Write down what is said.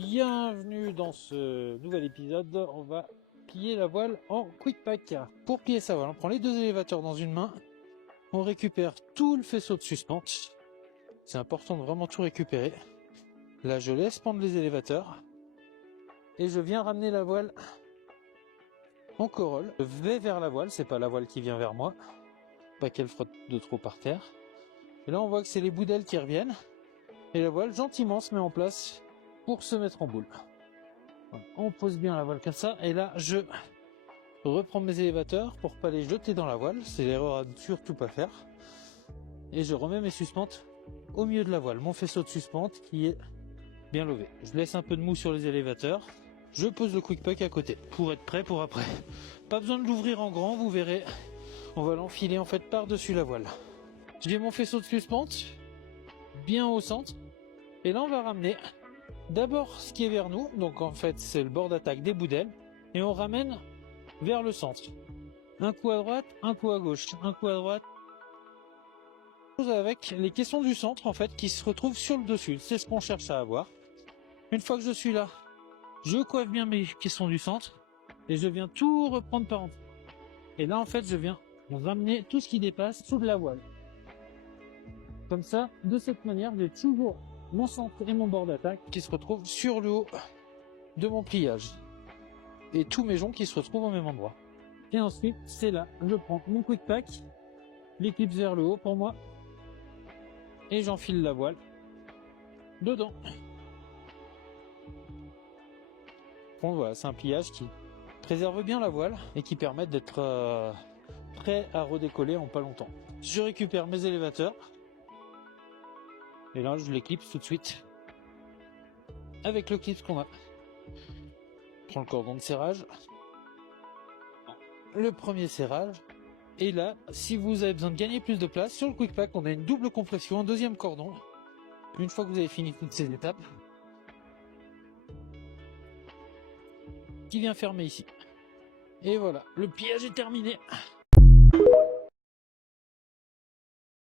Bienvenue dans ce nouvel épisode. On va plier la voile en quick pack. Pour plier sa voile, on prend les deux élévateurs dans une main. On récupère tout le faisceau de suspente. C'est important de vraiment tout récupérer. Là, je laisse pendre les élévateurs. Et je viens ramener la voile en corolle. Je vais vers la voile, c'est pas la voile qui vient vers moi. Pas qu'elle frotte de trop par terre. Et là, on voit que c'est les bouts d'ailes qui reviennent. Et la voile, gentiment, se met en place pour se mettre en boule. Voilà. On pose bien la voile comme ça. Et là, je reprends mes élévateurs pour pas les jeter dans la voile. C'est l'erreur à surtout pas faire. Et je remets mes suspentes au milieu de la voile. Mon faisceau de suspente qui est bien levé. Je laisse un peu de mou sur les élévateurs. Je pose le quick pack à côté pour être prêt pour après. Pas besoin de l'ouvrir en grand, vous verrez. On va l'enfiler en fait par-dessus la voile. J'ai mon faisceau de suspente bien au centre. Et là, on va ramener d'abord ce qui est vers nous. Donc en fait, c'est le bord d'attaque des bouts d'ailes. Et on ramène vers le centre. Un coup à droite, un coup à gauche, un coup à droite. Avec les caissons du centre en fait qui se retrouvent sur le dessus. C'est ce qu'on cherche à avoir. Une fois que je suis là, je coiffe bien mes caissons du centre. Et je viens tout reprendre par en dessous. Et là en fait, je viens ramener tout ce qui dépasse sous de la voile. Comme ça, de cette manière, j'ai toujours mon centre et mon bord d'attaque qui se retrouvent sur le haut de mon pliage. Et tous mes joncs qui se retrouvent au même endroit. Et ensuite, c'est là, je prends mon quick pack, l'éclipse vers le haut pour moi, et j'enfile la voile dedans. Bon voilà, c'est un pliage qui préserve bien la voile et qui permet d'être prêt à redécoller en pas longtemps. Je récupère mes élévateurs. Et là, je l'éclipse tout de suite avec le clip qu'on a. Je prends le cordon de serrage. Le premier serrage. Et là, si vous avez besoin de gagner plus de place, sur le quick pack, on a une double compression, un deuxième cordon. Une fois que vous avez fini toutes ces étapes, qui vient fermer ici. Et voilà, le pliage est terminé.